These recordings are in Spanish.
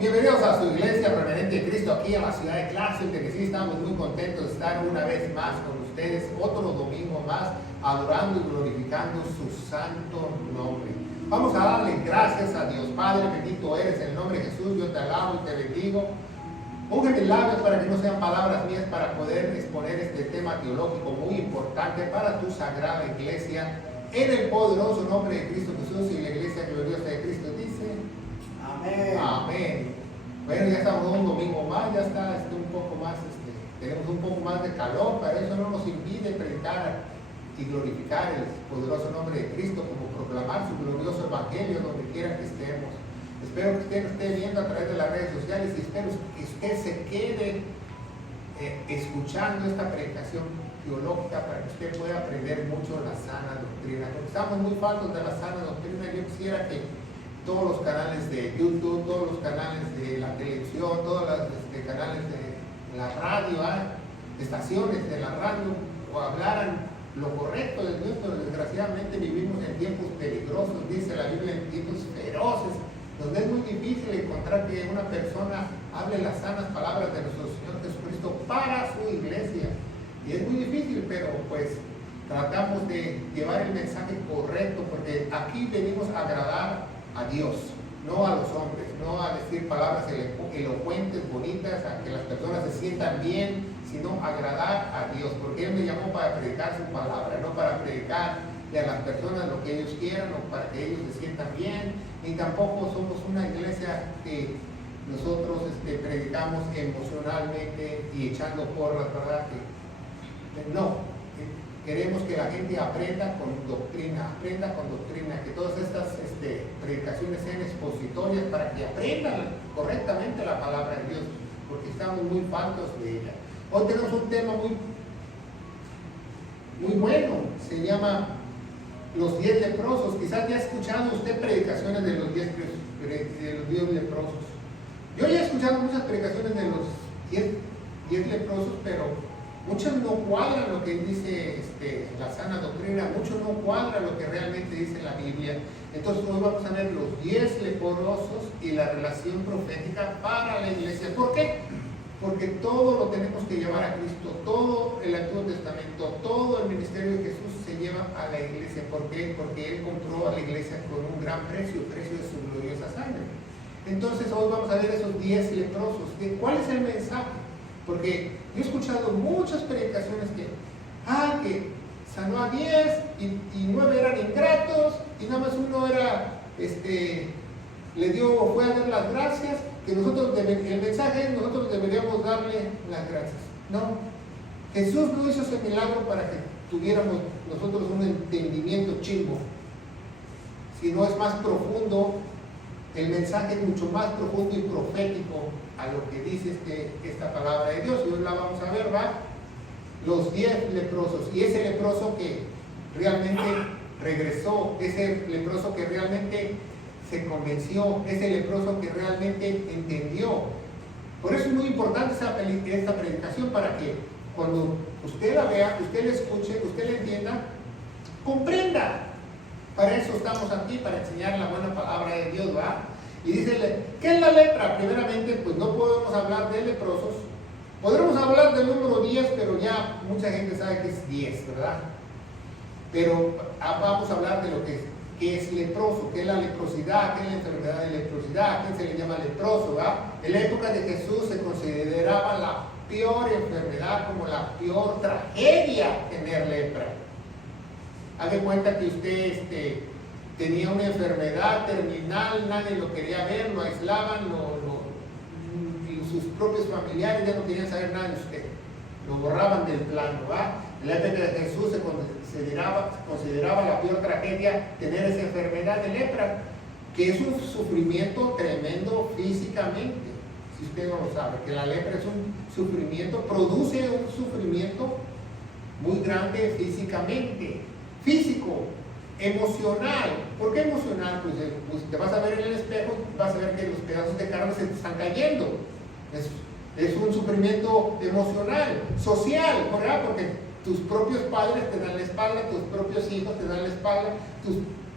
Bienvenidos a su iglesia Reverente de Cristo aquí en la ciudad de Clarksville, que sí estamos muy contentos de estar una vez más con ustedes, otro domingo más, adorando y glorificando su santo nombre. Vamos a darle gracias a Dios. Padre, bendito eres en el nombre de Jesús, yo te alabo y te bendigo. Unge mis labios para que no sean palabras mías, para poder exponer este tema teológico muy importante para tu sagrada iglesia, en el poderoso nombre de Cristo Jesús. Y la iglesia gloriosa de Cristo dice: amén. Amén. Bueno, ya estamos un domingo más, ya está un poco más, tenemos un poco más de calor, pero eso no nos impide predicar y glorificar el poderoso nombre de Cristo, como proclamar su glorioso evangelio donde quiera que estemos. Espero que usted nos esté viendo a través de las redes sociales y espero que usted se quede escuchando esta predicación teológica para que usted pueda aprender mucho la sana doctrina. Porque estamos muy faltos de la sana doctrina. Yo quisiera que todos los canales de YouTube, todos los canales de la televisión, todos los canales de la radio, estaciones de la radio, o hablaran lo correcto de Dios, pero desgraciadamente vivimos en tiempos peligrosos, dice la Biblia, en tiempos feroces, donde es muy difícil encontrar que una persona hable las sanas palabras de nuestro Señor Jesucristo para su iglesia. Y es muy difícil, pero pues tratamos de llevar el mensaje correcto, porque aquí venimos a agradar a Dios, no a los hombres, no a decir palabras elocuentes, bonitas, a que las personas se sientan bien, sino agradar a Dios, porque Él me llamó para predicar su palabra, no para predicar a las personas lo que ellos quieran o para que ellos se sientan bien, ni tampoco somos una iglesia que nosotros predicamos emocionalmente y echando porras, ¿verdad? No. Queremos que la gente aprenda con doctrina, que todas estas predicaciones sean expositorias para que aprendan correctamente la palabra de Dios, porque estamos muy faltos de ella. Hoy tenemos un tema muy bueno, se llama los 10 leprosos. Quizás ya ha escuchado usted predicaciones de los 10 leprosos. Yo ya he escuchado muchas predicaciones de los 10 leprosos, pero muchos no cuadran lo que dice la sana doctrina, muchos no cuadran lo que realmente dice la Biblia. Entonces hoy vamos a ver los 10 leprosos y la relación profética para la iglesia. ¿Por qué? Porque todo lo tenemos que llevar a Cristo, todo el Antiguo Testamento, todo el ministerio de Jesús se lleva a la iglesia. ¿Por qué? Porque Él compró a la iglesia con un gran precio de su gloriosa sangre. Entonces hoy vamos a ver esos 10 leprosos. ¿Cuál es el mensaje? Porque yo he escuchado muchas predicaciones que sanó a 10 y 9 eran ingratos y nada más uno era, fue a dar las gracias, que el mensaje es nosotros deberíamos darle las gracias. No, Jesús no hizo ese milagro para que tuviéramos nosotros un entendimiento chimbo, sino es más profundo. El mensaje es mucho más profundo y profético a lo que dice esta palabra de Dios. Y hoy la vamos a ver, ¿va? Los 10 leprosos. Y ese leproso que realmente regresó, ese leproso que realmente se convenció, ese leproso que realmente entendió. Por eso es muy importante esta predicación, para que cuando usted la vea, usted la escuche, usted la entienda, comprenda. Para eso estamos aquí, para enseñar la buena palabra de Dios, ¿va? Y dice, ¿qué es la lepra? Primeramente, pues no podemos hablar de leprosos. Podremos hablar del número 10, pero ya mucha gente sabe que es 10, ¿verdad? Pero vamos a hablar de lo que es leproso, qué es la leprosidad, qué es la enfermedad de leprosidad, a quién se le llama leproso, ¿verdad? En la época de Jesús se consideraba la peor enfermedad, como la peor tragedia tener lepra. Haz de cuenta que usted tenía una enfermedad terminal, nadie lo quería ver, lo aislaban, y sus propios familiares ya no querían saber nada de usted, lo borraban del plano, ¿va? En la época de Jesús se consideraba la peor tragedia tener esa enfermedad de lepra, que es un sufrimiento tremendo físicamente, si usted no lo sabe, que la lepra es un sufrimiento, produce un sufrimiento muy grande físicamente. Físico, emocional. ¿Por qué emocional? Pues te vas a ver en el espejo, vas a ver que los pedazos de carne se te están cayendo. Es un sufrimiento emocional, social, ¿verdad? Porque tus propios padres te dan la espalda, tus propios hijos te dan la espalda,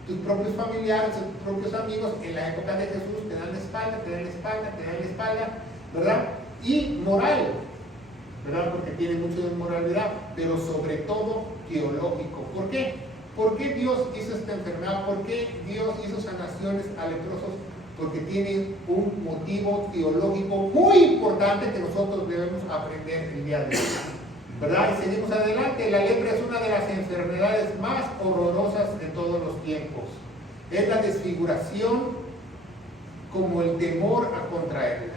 tus propios familiares, tus propios amigos en la época de Jesús te dan la espalda, la espalda, ¿verdad? Y moral, ¿verdad? Porque tiene mucho de moralidad, pero sobre todo teológico. ¿Por qué? ¿Por qué Dios hizo esta enfermedad? ¿Por qué Dios hizo sanaciones a leprosos? Porque tiene un motivo teológico muy importante que nosotros debemos aprender el día de hoy, ¿verdad? Y seguimos adelante. La lepra es una de las enfermedades más horrorosas de todos los tiempos. Es la desfiguración como el temor a contraerla.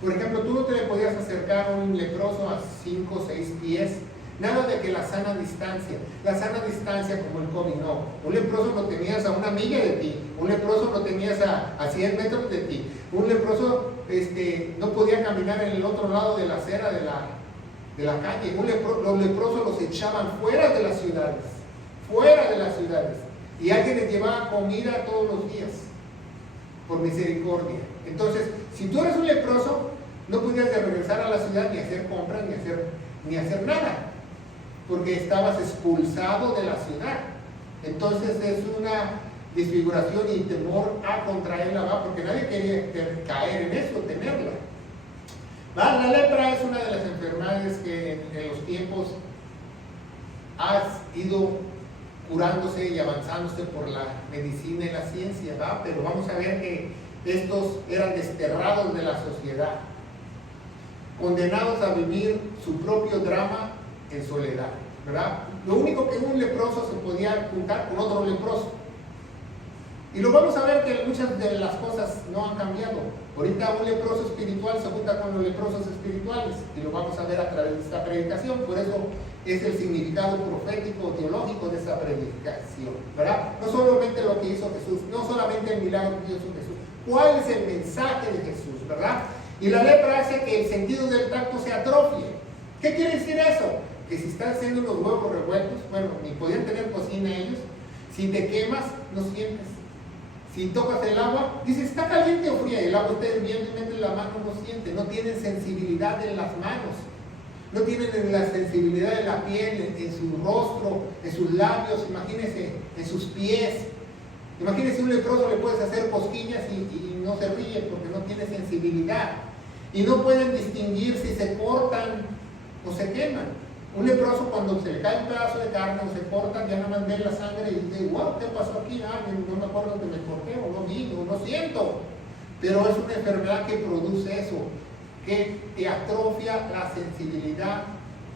Por ejemplo, tú no te le podías acercar a un leproso a 5 o 6 pies. Nada de que la sana distancia como el COVID, no. Un leproso lo tenías a 1 milla de ti, un leproso lo tenías a 100 metros de ti, un leproso no podía caminar en el otro lado de la acera de la calle, los leprosos los echaban fuera de las ciudades, y alguien les llevaba comida todos los días, por misericordia. Entonces, si tú eres un leproso, no podías regresar a la ciudad ni hacer compras, ni hacer nada, porque estabas expulsado de la ciudad. Entonces es una desfiguración y temor a contraerla, ¿va? Porque nadie quería caer en eso, tenerla. ¿Va? La lepra es una de las enfermedades que en los tiempos has ido curándose y avanzándose por la medicina y la ciencia, ¿va? Pero vamos a ver que estos eran desterrados de la sociedad, condenados a vivir su propio drama en soledad, ¿verdad? Lo único que un leproso se podía juntar con otro leproso. Y lo vamos a ver que muchas de las cosas no han cambiado. Ahorita un leproso espiritual se junta con los leprosos espirituales, y lo vamos a ver a través de esta predicación. Por eso es el significado profético, teológico de esta predicación, ¿verdad? No solamente lo que hizo Jesús, no solamente el milagro que hizo Jesús, cuál es el mensaje de Jesús, ¿verdad? Y la lepra hace que el sentido del tacto se atrofie. ¿Qué quiere decir eso? Que si estás haciendo los huevos revueltos, bueno, ni podían tener cocina ellos, si te quemas, no sientes. Si tocas el agua, dices, ¿está caliente o fría? El agua está hirviendo y metes la mano, no siente. No tienen sensibilidad en las manos, no tienen la sensibilidad de la piel, en su rostro, en sus labios, imagínense, en sus pies. Imagínense, un leproso le puedes hacer cosquillas y no se ríe porque no tiene sensibilidad. Y no pueden distinguir si se cortan o se queman. Un leproso, cuando se le cae un pedazo de carne o se corta, ya nada más ve la sangre y dice, wow, ¿qué pasó aquí? No me acuerdo que me corté, o no vi, o no siento. Pero es una enfermedad que produce eso, que te atrofia la sensibilidad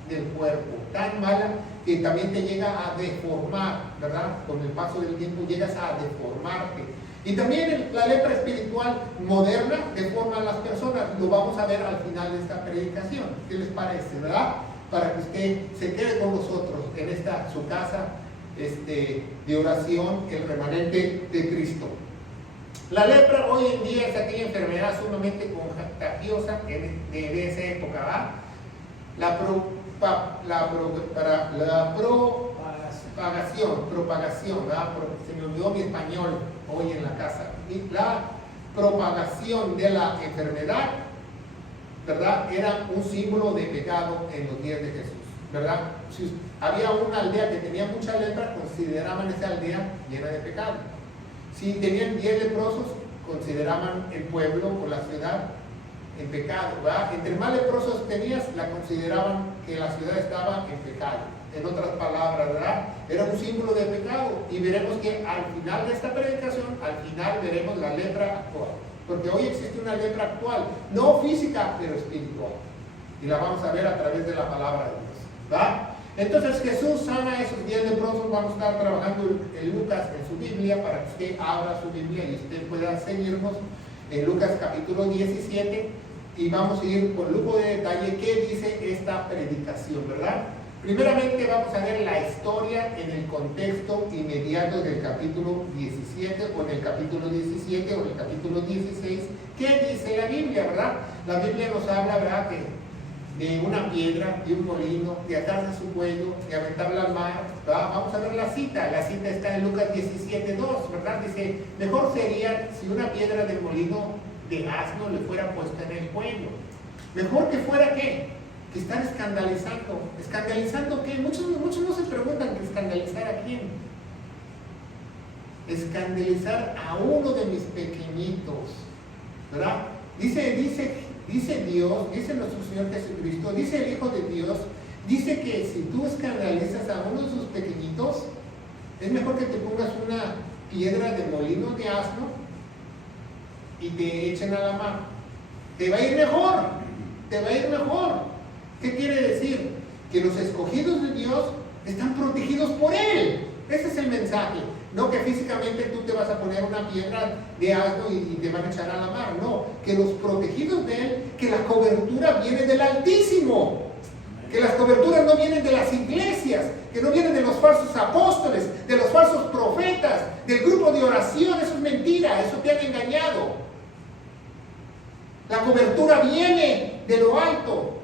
del cuerpo, tan mala que también te llega a deformar, ¿verdad? Con el paso del tiempo llegas a deformarte. Y también la lepra espiritual moderna deforma a las personas. Lo vamos a ver al final de esta predicación. ¿Qué les parece, verdad? Para que usted se quede con nosotros en esta su casa de oración, el remanente de Cristo. La lepra hoy en día es aquella enfermedad sumamente contagiosa de esa época, ¿va? La propagación, ¿verdad? Se me olvidó mi español hoy en la casa. La propagación de la enfermedad, ¿verdad? Era un símbolo de pecado en los días de Jesús, ¿verdad? Si había una aldea que tenía mucha lepra, consideraban esa aldea llena de pecado. Si tenían 10 leprosos, consideraban el pueblo o la ciudad en pecado, ¿verdad? Entre más leprosos tenías, la consideraban que la ciudad estaba en pecado. En otras palabras, ¿verdad? Era un símbolo de pecado. Y veremos que al final de esta predicación, al final veremos la lepra actual. Porque hoy existe una lepra actual, no física, pero espiritual. Y la vamos a ver a través de la palabra de Dios, ¿verdad? Entonces Jesús sana a esos 10 leprosos. Vamos a estar trabajando en Lucas en su Biblia, para que usted abra su Biblia y usted pueda seguirnos en Lucas capítulo 17, y vamos a ir con lujo de detalle qué dice esta predicación, ¿verdad? Primeramente vamos a ver la historia en el contexto inmediato del capítulo 17, o en el capítulo 17 o en el capítulo 16. ¿Qué dice la Biblia, verdad? La Biblia nos habla, ¿verdad?, de una piedra, de un molino, de atarse a su cuello, de aventarla al mar, ¿verdad? Vamos a ver la cita está en Lucas 17:2, ¿verdad? Dice, mejor sería si una piedra del molino de asno le fuera puesta en el cuello. Mejor que fuera, ¿qué? Que están escandalizando. ¿Escandalizando qué? Muchos no se preguntan que escandalizar a quién. Escandalizar a uno de mis pequeñitos, ¿verdad? dice Dios, dice nuestro Señor Jesucristo, dice el Hijo de Dios, dice que si tú escandalizas a uno de sus pequeñitos, es mejor que te pongas una piedra de molino de asno y te echen a la mar. Te va a ir mejor, te va a ir mejor. ¿Qué quiere decir? Que los escogidos de Dios están protegidos por Él. Ese es el mensaje. No que físicamente tú te vas a poner una piedra de asno y te van a echar a la mar. No, que los protegidos de Él, que la cobertura viene del Altísimo. Que las coberturas no vienen de las iglesias, que no vienen de los falsos apóstoles, de los falsos profetas, del grupo de oración. Eso es mentira, eso te han engañado. La cobertura viene de lo alto,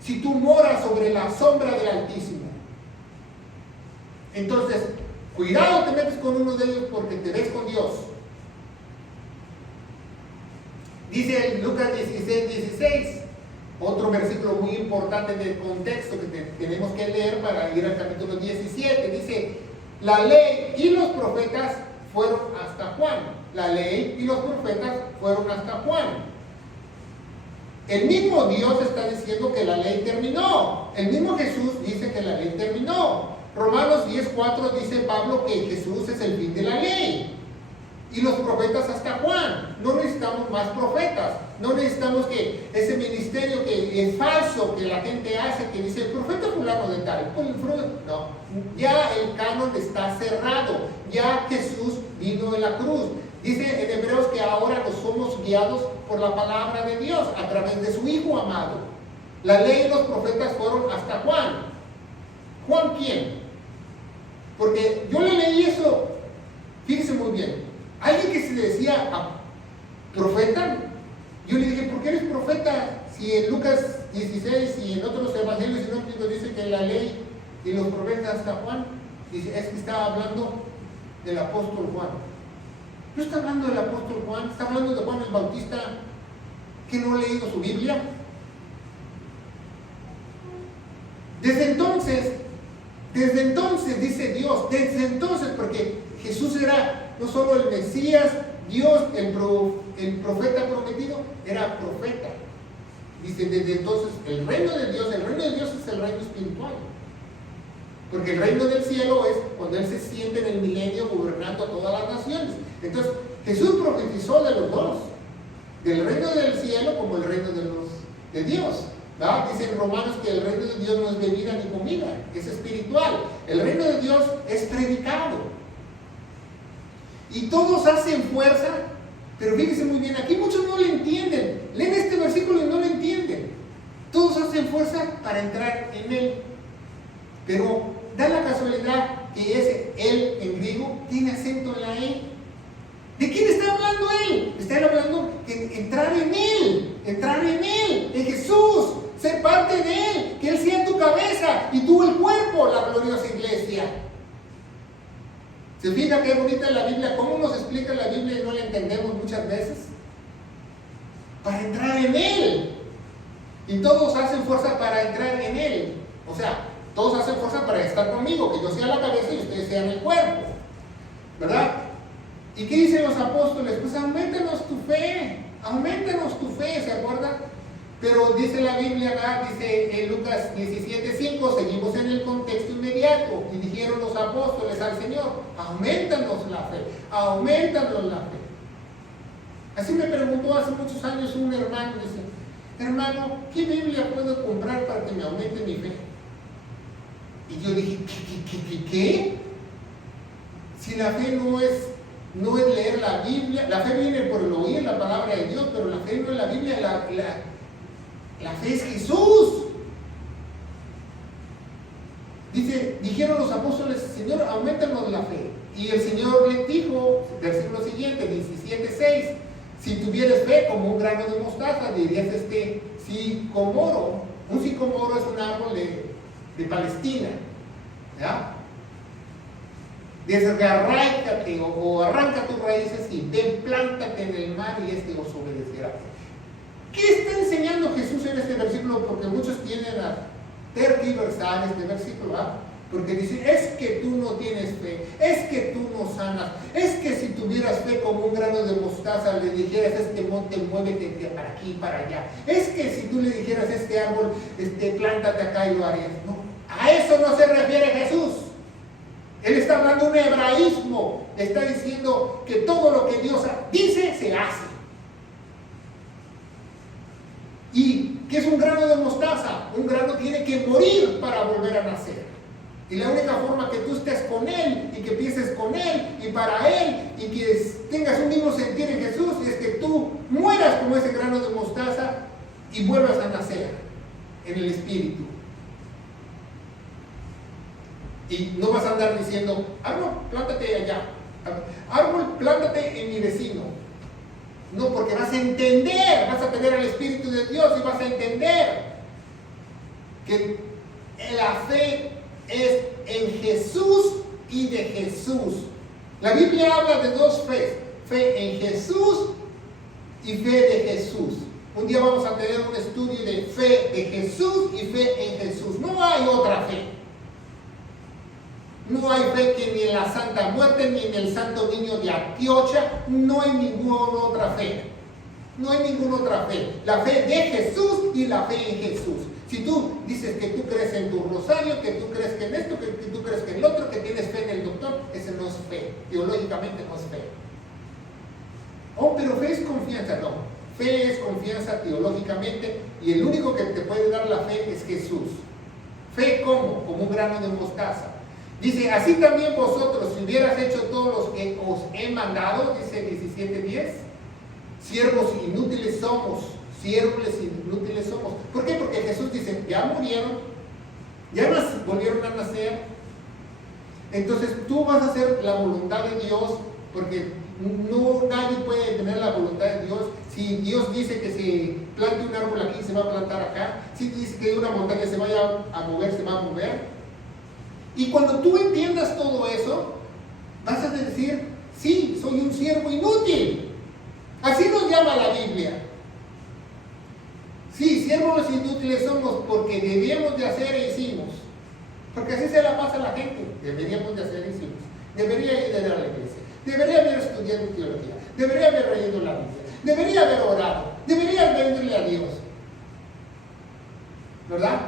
si tú moras sobre la sombra del Altísimo. Entonces, cuidado te metes con uno de ellos porque te ves con Dios. Dice en Lucas 16, otro versículo muy importante del contexto que tenemos que leer para ir al capítulo 17. Dice, la ley y los profetas fueron hasta Juan. La ley y los profetas fueron hasta Juan. El mismo Dios está diciendo que la ley terminó. El mismo Jesús dice que la ley terminó. Romanos 10:4 dice Pablo que Jesús es el fin de la ley. Y los profetas hasta Juan. No necesitamos más profetas. No necesitamos que ese ministerio que es falso, que la gente hace, que dice el profeta fulano de tal. No, ya el canon está cerrado. Ya Jesús vino en la cruz. Dice en Hebreos que ahora nos somos guiados por la palabra de Dios a través de su Hijo amado. La ley y los profetas fueron hasta Juan. ¿Juan quién? Porque yo le leí eso, fíjese muy bien. Alguien que se decía profeta, yo le dije, ¿por qué eres profeta? Si en Lucas 16 y en otros evangelios sinópticos dice que la ley y los profetas hasta Juan, dice, es que estaba hablando del apóstol Juan. No está hablando del apóstol Juan, está hablando de Juan el Bautista, que no ha leído su Biblia. Desde entonces, dice Dios, desde entonces, porque Jesús era no solo el Mesías, Dios, el profeta prometido, era profeta. Dice, desde entonces, el reino de Dios es el reino espiritual. Porque el reino del cielo es cuando Él se siente en el milenio gobernando a todas las naciones. Entonces, Jesús profetizó de los dos, del reino del cielo como el reino de Dios. ¿verdad? Dice en Romanos que el reino de Dios no es bebida ni comida, es espiritual. El reino de Dios es predicado. Y todos hacen fuerza, pero fíjense muy bien, aquí muchos no lo entienden. Leen este versículo y no lo entienden. Todos hacen fuerza para entrar en Él. Pero da la casualidad que ese Él en griego tiene acento en la E. ¿De quién está hablando Él? Está hablando de entrar en Él, en Jesús, ser parte de Él, que Él sea tu cabeza y tú el cuerpo, la gloriosa iglesia. ¿Se fija qué bonita la Biblia? ¿Cómo nos explica la Biblia y no la entendemos muchas veces? Para entrar en Él. Y todos hacen fuerza para entrar en Él. O sea, todos hacen fuerza para estar conmigo, que yo sea la cabeza y ustedes sean el cuerpo. ¿Verdad? ¿Y qué dicen los apóstoles? Pues aumentanos tu fe, ¿se acuerdan? Pero dice la Biblia acá, dice en Lucas 17:5, seguimos en el contexto inmediato, y dijeron los apóstoles al Señor, aumentanos la fe. Así me preguntó hace muchos años un hermano, dice, hermano, ¿qué Biblia puedo comprar para que me aumente mi fe? Y yo dije, ¿qué? Si la fe no es leer la Biblia, la fe viene por el oír la palabra de Dios, pero la fe no es la Biblia, la fe es Jesús. Dice, dijeron los apóstoles, Señor, aumentanos la fe. Y el Señor les dijo, versículo siguiente, 17:6, si tuvieras fe como un grano de mostaza, dirías sicomoro. Un sicomoro es un árbol de Palestina, ¿ya? Desarráicate o arranca tus raíces y ven, plántate en el mar y este os obedecerá. ¿Qué está enseñando Jesús en este versículo? Porque muchos tienden a tergiversar este versículo, ¿verdad? Porque dice, es que tú no tienes fe, es que tú no sanas, es que si tuvieras fe como un grano de mostaza, le dijeras a este monte, muévete de para aquí, para allá. Es que si tú le dijeras a este árbol, plántate acá y lo harías. No, a eso no se refiere Jesús. Él está hablando un hebraísmo, está diciendo que todo lo que Dios dice, se hace. ¿Y qué es un grano de mostaza? Un grano tiene que morir para volver a nacer. Y la única forma que tú estés con Él y que pienses con Él y para Él y que tengas un mismo sentir en Jesús es que tú mueras como ese grano de mostaza y vuelvas a nacer en el Espíritu. Y no vas a andar diciendo, árbol, plántate allá, árbol, plántate en mi vecino. No, porque vas a entender, vas a tener el Espíritu de Dios y vas a entender que la fe es en Jesús y de Jesús. La Biblia habla de dos fe en Jesús y fe de Jesús. Un día vamos a tener un estudio de fe de Jesús y fe en Jesús. No hay otra fe. No hay fe que ni en la Santa Muerte, ni en el Santo Niño de Antioquia. No hay ninguna otra fe. No hay ninguna otra fe. La fe de Jesús y la fe en Jesús. Si tú dices que tú crees en tu rosario, que tú crees que en esto, que tú crees que en el otro, que tienes fe en el doctor, ese no es fe. Teológicamente no es fe. Oh, pero fe es confianza. No. Fe es confianza teológicamente y el único que te puede dar la fe es Jesús. Fe como un grano de mostaza. Dice, así también vosotros, si hubieras hecho todos los que os he mandado, dice 17:10, siervos inútiles somos, ¿Por qué? Porque Jesús dice, ya murieron, ya volvieron a nacer, entonces tú vas a hacer la voluntad de Dios, porque nadie puede tener la voluntad de Dios. Si Dios dice que se plante un árbol aquí, se va a plantar acá. Si dice que una montaña se vaya a mover, se va a mover. Y cuando tú entiendas todo eso, vas a decir, sí, soy un siervo inútil. Así nos llama la Biblia. Sí, siervos inútiles somos porque debíamos de hacer e hicimos. Porque así se la pasa a la gente. Deberíamos de hacer e hicimos. Debería ir a la iglesia. Debería haber estudiado teología. Debería haber leído la Biblia. Debería haber orado. Debería haberle a Dios. ¿Verdad?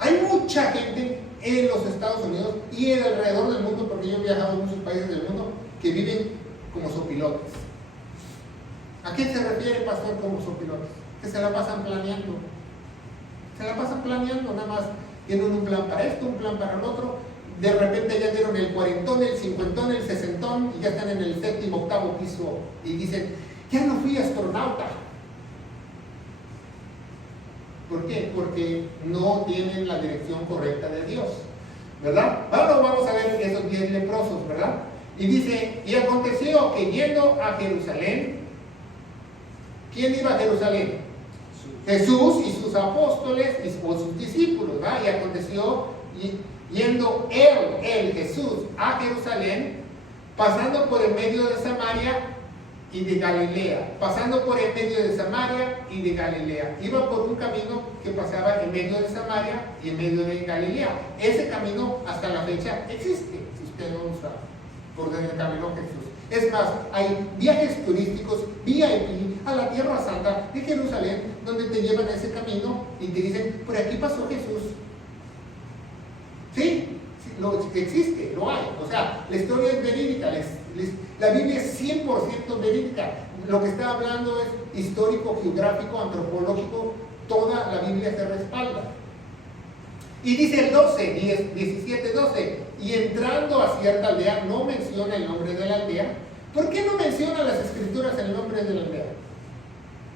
Hay mucha gente en los Estados Unidos y alrededor del mundo, porque yo he viajado a muchos países del mundo, que viven como sopilotes. ¿A qué se refiere, pastor, como sopilotes? Que se la pasan planeando. Se la pasan planeando, nada más tienen un plan para esto, un plan para el otro. De repente ya dieron el 40, el 50, el 60 y ya están en el 7º, 8º piso y dicen, ya no fui astronauta. ¿Por qué? Porque no tienen la dirección correcta de Dios, ¿verdad? Ahora vamos a ver esos 10 leprosos, ¿verdad? Y dice, y aconteció que yendo a Jerusalén, ¿quién iba a Jerusalén? Jesús y sus apóstoles o sus discípulos, ¿verdad? Y aconteció, yendo él, Jesús, a Jerusalén, pasando por el medio de Samaria y de Galilea, pasando por el medio de Samaria y de Galilea. Iba por un camino que pasaba en medio de Samaria y en medio de Galilea. Ese camino hasta la fecha existe, si usted no lo sabe, por donde caminó Jesús. Es más, hay viajes turísticos VIP a la Tierra Santa de Jerusalén, donde te llevan a ese camino y te dicen, por aquí pasó Jesús. Sí, existe, lo hay. O sea, la historia es verídica, la Biblia es 100% verídica. Lo que está hablando es histórico, geográfico, antropológico, toda la Biblia se respalda. Y dice el 17:12, y entrando a cierta aldea, no menciona el nombre de la aldea. ¿Por qué no menciona las escrituras el nombre de la aldea?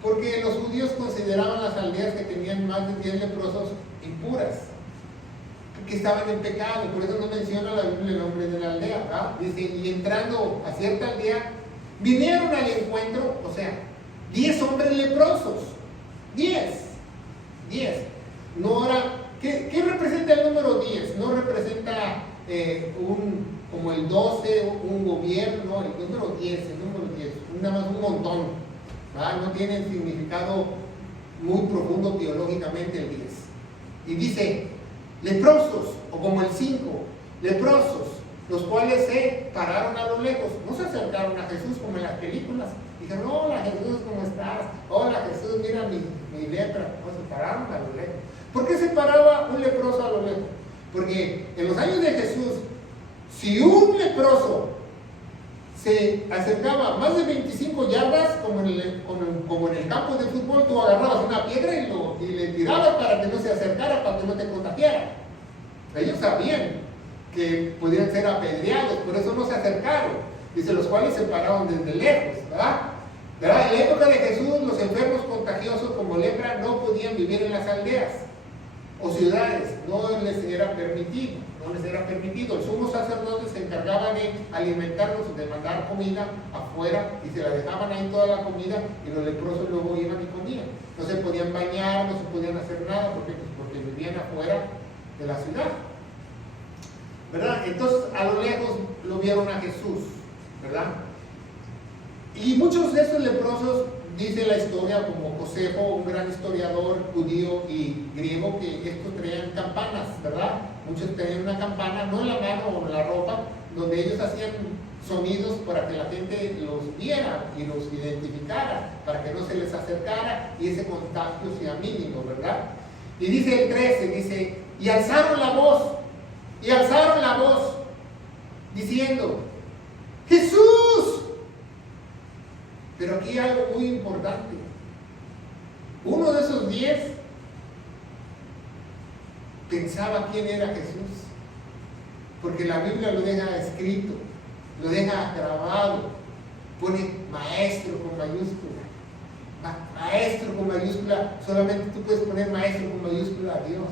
Porque los judíos consideraban las aldeas que tenían más de 10 leprosos impuras, que estaban en pecado, por eso no menciona la Biblia el nombre de la aldea, ¿verdad? Dice, y entrando a cierta aldea, vinieron al encuentro, o sea, 10 hombres leprosos, 10. No era, ¿qué representa el número 10? No representa como el 12, un gobierno, el número 10, nada más un montón, ¿verdad? No tiene significado muy profundo teológicamente el 10. Y dice, leprosos, o como el 5, leprosos, los cuales se pararon a lo lejos, no se acercaron a Jesús como en las películas. Dijeron, hola Jesús, ¿cómo estás? Hola Jesús, mira mi lepra. No, se pararon a lo lejos. ¿Por qué se paraba un leproso a lo lejos? Porque en los años de Jesús, si un leproso se acercaba más de 25 yardas, como en el campo de fútbol, tú agarrabas una piedra y le tirabas para que no se acercara, para que no te contagiara. Ellos sabían que podían ser apedreados, por eso no se acercaron. Dice, los cuales se pararon desde lejos, ¿verdad? En la época de Jesús, los enfermos contagiosos como lepra no podían vivir en las aldeas o ciudades, no les era permitido. El sumo sacerdote se encargaba de alimentarlos, de mandar comida afuera, y se la dejaban ahí toda la comida, y los leprosos luego iban y comían. No se podían bañar, no se podían hacer nada, porque vivían afuera de la ciudad, ¿verdad? Entonces a lo lejos lo vieron a Jesús, ¿verdad? Y muchos de estos leprosos, dice la historia, como Josefo, un gran historiador judío y griego, que estos traían campanas, ¿verdad? Muchos tenían una campana, no en la mano o en la ropa, donde ellos hacían sonidos para que la gente los viera y los identificara, para que no se les acercara y ese contagio sea mínimo, ¿verdad? Y dice el 13, dice, y alzaron la voz, diciendo, ¡Jesús! Pero aquí hay algo muy importante. Uno de esos 10 pensaba quién era Jesús, porque la Biblia lo deja escrito, lo deja grabado, pone maestro con mayúscula. Maestro con mayúscula, solamente tú puedes poner maestro con mayúscula a Dios.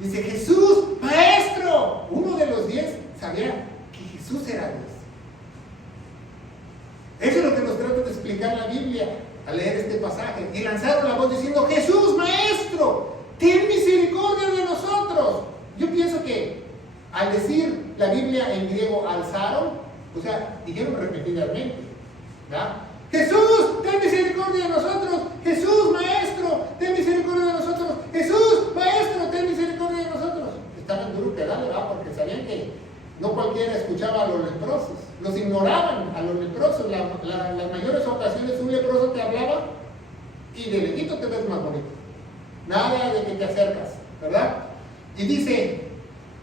Dice, Jesús, maestro. Uno de los 10 sabía que Jesús era Dios. Eso es lo que nos trata de explicar la Biblia al leer este pasaje. Y lanzaron la voz diciendo, Jesús, maestro, ten misericordia de nosotros. Yo pienso que al decir la Biblia en griego alzaron, o sea, dijeron repetidamente, ¿verdad? Jesús, ten misericordia de nosotros. Jesús, maestro, ten misericordia de nosotros. Jesús, maestro, ten misericordia de nosotros. Estaban duros que darle, ¿verdad? Porque sabían que no cualquiera escuchaba a los leprosos. Los ignoraban a los leprosos. Las mayores ocasiones un leproso te hablaba y de lejito te ves más bonito. Nada de que te acercas, ¿verdad? Y dice,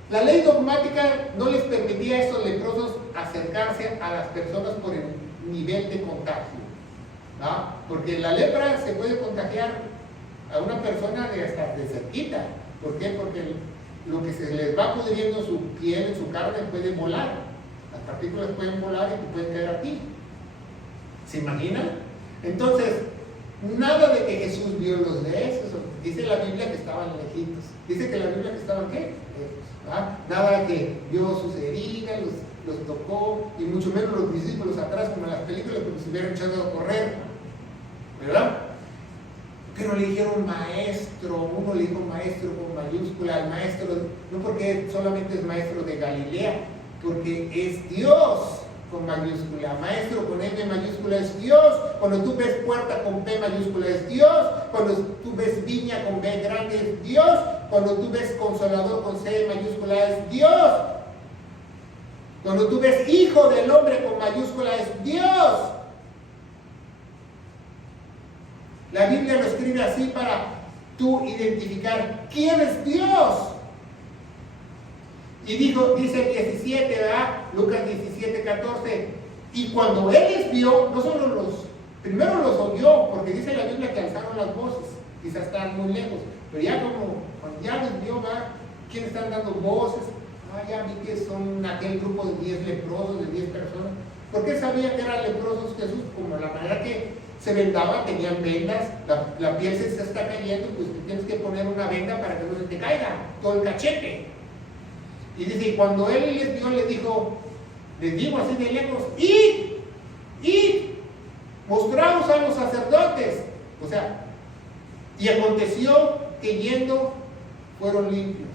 la ley dogmática no les permitía a estos leprosos acercarse a las personas por el nivel de contagio, ¿verdad? Porque la lepra se puede contagiar a una persona hasta de cerquita. ¿Por qué? Porque lo que se les va pudriendo en su piel, en su carne, puede volar. Las partículas pueden volar y te pueden caer a ti. ¿Se imaginan? Entonces, nada de que Jesús vio los de esos. Dice la Biblia que estaban lejitos. Dice que la Biblia que estaban ¿qué? ¿Ah? Nada de que vio sus heridas, los tocó, y mucho menos los discípulos atrás, como en las películas, porque se hubieran echado a correr, ¿verdad? Pero le dijeron maestro, uno le dijo maestro con mayúscula, el maestro, no porque solamente es maestro de Galilea, porque es Dios con mayúscula. Maestro con M mayúscula es Dios. Cuando tú ves puerta con P mayúscula es Dios. Cuando tú ves viña con B grande es Dios. Cuando tú ves consolador con C mayúscula es Dios. Cuando tú ves hijo del hombre con mayúscula es Dios. La Biblia lo escribe así para tú identificar quién es Dios. Y dice 17, ¿verdad? Lucas 17, 14. Y cuando él les vio, no solo primero los oyó, porque dice la Biblia que alzaron las voces, quizás estaban muy lejos, pero ya cuando ya les vio, ¿verdad? ¿Quiénes están dando voces? Ya vi que son aquel grupo de 10 leprosos, de 10 personas. ¿Por qué sabía que eran leprosos Jesús? Como la manera que se vendaban, tenían vendas, la piel se está cayendo, pues te tienes que poner una venda para que no se te caiga todo el cachete. Y dice, y cuando él les vio, les dijo así de lejos, id, mostraos a los sacerdotes. O sea, y aconteció que yendo fueron limpios.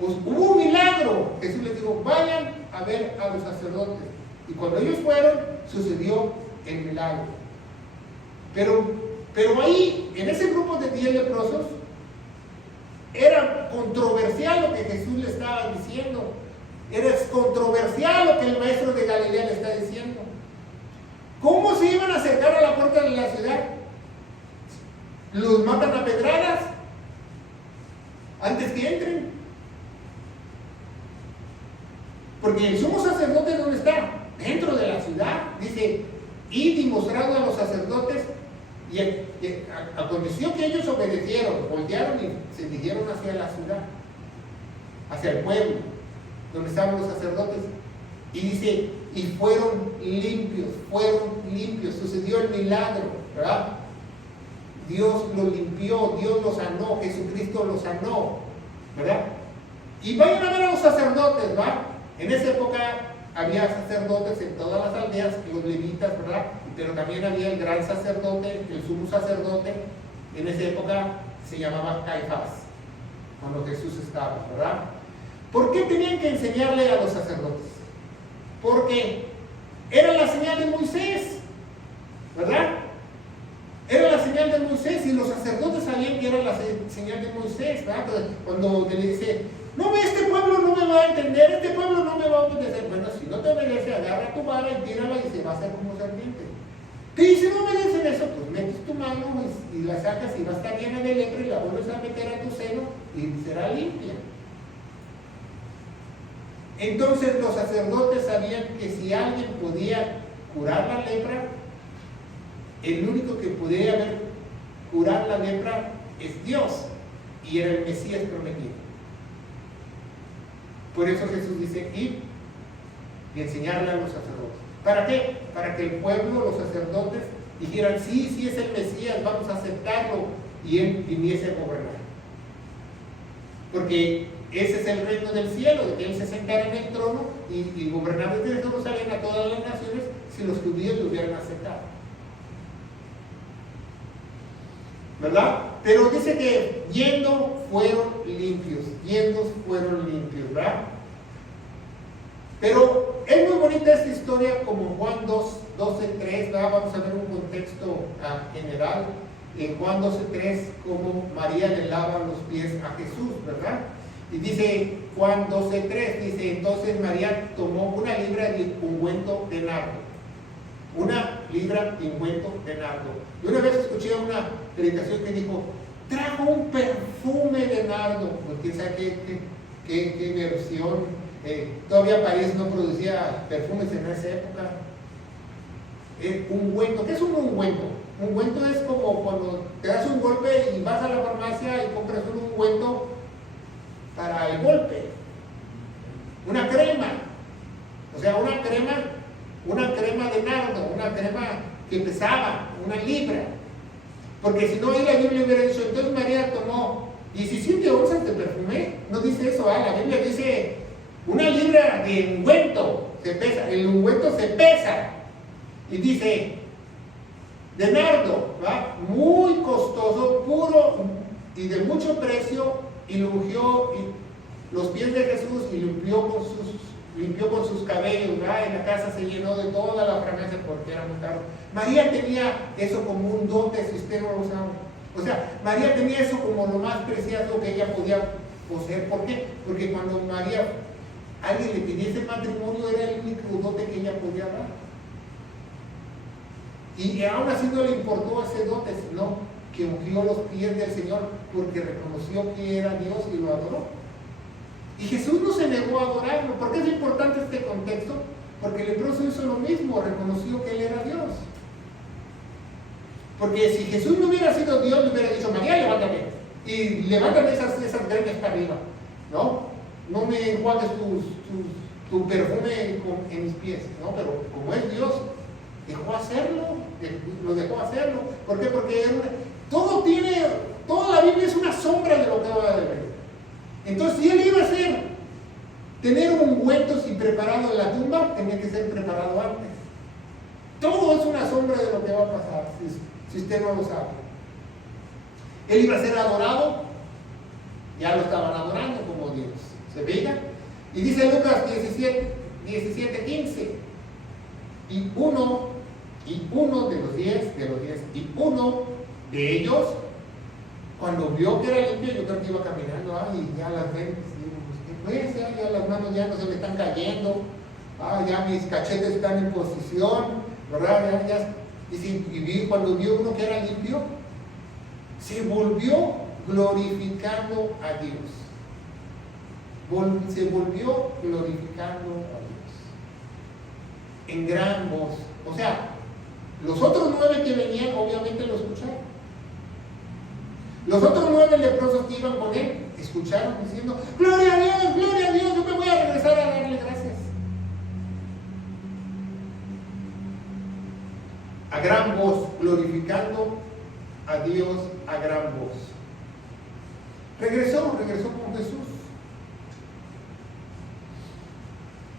Pues hubo un milagro. Jesús les dijo, vayan a ver a los sacerdotes. Y cuando ellos fueron, sucedió el milagro. Pero ahí, en ese grupo de 10 leprosos, controversial lo que Jesús le estaba diciendo. Era controversial lo que el maestro de Galilea le está diciendo. ¿Cómo se iban a acercar a la puerta de la ciudad? ¿Los matan a pedradas antes que entren? Porque el sumo sacerdote, ¿dónde está? Dentro de la ciudad. Dice, id y mostrad a los sacerdotes. Y aconteció que ellos obedecieron, voltearon y se dirigieron hacia la ciudad, hacia el pueblo, donde estaban los sacerdotes. Y dice, y fueron limpios, sucedió el milagro, ¿verdad? Dios los limpió, Dios los sanó, Jesucristo los sanó, ¿verdad? Y vayan a ver a los sacerdotes, ¿verdad? En esa época había sacerdotes en todas las aldeas, los levitas, ¿verdad? Pero también había el gran sacerdote, el sumo sacerdote. En esa época se llamaba Caifás, cuando Jesús estaba, ¿verdad? ¿Por qué tenían que enseñarle a los sacerdotes? Porque era la señal de Moisés, ¿verdad? Era la señal de Moisés y los sacerdotes sabían que era la señal de Moisés, ¿verdad? Cuando le dice, no, este pueblo no me va a entender, este pueblo no me va a obedecer. Bueno, si no te obedece, agarra tu vara y tírala y se va a hacer como serpiente. Te dice, no obedecen eso, pues metes tu mano y la sacas y va a estar llena de lepra y la vuelves a meter a tu seno y será limpia. Entonces los sacerdotes sabían que si alguien podía curar la lepra, el único que podía curar la lepra es Dios, y era el Mesías prometido. Por eso Jesús dice, id y enseñarle a los sacerdotes. ¿Para qué? Para que el pueblo, los sacerdotes, dijeran, sí es el Mesías, vamos a aceptarlo, y él viniese a gobernar. Porque ese es el reino del cielo, de que él se sentara en el trono y gobernara desde Jerusalén a todas las naciones, si los judíos lo hubieran aceptado, ¿verdad? Pero dice que yendo fueron limpios, ¿verdad? Pero es muy bonita esta historia, como Juan 12:3, ¿verdad? Vamos a ver un contexto general. En Juan 12:3, como María le lava los pies a Jesús, ¿verdad? Y dice Juan 12:3, dice, entonces María tomó una libra de ungüento de nardo. Una libra de ungüento de nardo. Y una vez escuché una predicación que dijo, trajo un perfume de nardo. Pues quién sabe qué versión. Todavía París no producía perfumes en esa época. Ungüento. ¿Qué es un ungüento? Ungüento es como cuando te das un golpe y vas a la farmacia y compras un ungüento para el golpe. Una crema. O sea, una crema de nardo, una crema que pesaba, una libra. Porque si no, ahí la Biblia hubiera dicho, entonces María tomó 17 onzas de perfume. No dice eso, la Biblia dice una libra de ungüento se pesa, el ungüento se pesa. Y dice, de nardo, ¿va? Muy costoso, puro y de mucho precio, y lo ungió los pies de Jesús y limpió con sus cabellos, ¿verdad? En la casa se llenó de toda la fragancia porque era muy caro. María tenía eso como un dote, si usted no lo sabe. O sea, María tenía eso como lo más preciado que ella podía poseer. ¿Por qué? Porque cuando alguien le pidiese matrimonio, era el único dote que ella podía dar. Y aún así no le importó ese dote, sino que ungió los pies del Señor porque reconoció que era Dios y lo adoró. Y Jesús no se negó a adorarlo. ¿Por qué es importante este contexto? Porque el leproso hizo lo mismo, reconoció que él era Dios. Porque si Jesús no hubiera sido Dios, le hubiera dicho, María, levántate, y levántame esas greñas para arriba, ¿no? No me enjuagues tu perfume en mis pies, ¿no? Pero como es Dios, lo dejó hacerlo. ¿Por qué? Porque toda la Biblia es una sombra de lo que va a haber. Entonces, si él iba a tener ungüentos y preparado en la tumba, tenía que ser preparado antes. Todo es una sombra de lo que va a pasar, si usted no lo sabe. Él iba a ser adorado, ya lo estaban adorando como Dios. ¿Se fijan? Y dice Lucas 17:15, y uno de los 10, y uno de ellos, Cuando vio que era limpio, yo creo que iba caminando, ay, ya las ven, pues, ya las manos ya no se me están cayendo, ya mis cachetes están en posición, ¿verdad? Y cuando vio uno que era limpio, se volvió glorificando a Dios. Se volvió glorificando a Dios en gran voz. O sea, los otros 9 que venían obviamente lo escucharon. Los otros 9 leprosos que iban con él escucharon diciendo: gloria a Dios, yo me voy a regresar a darle gracias. A gran voz, glorificando a Dios a gran voz. Regresó con Jesús.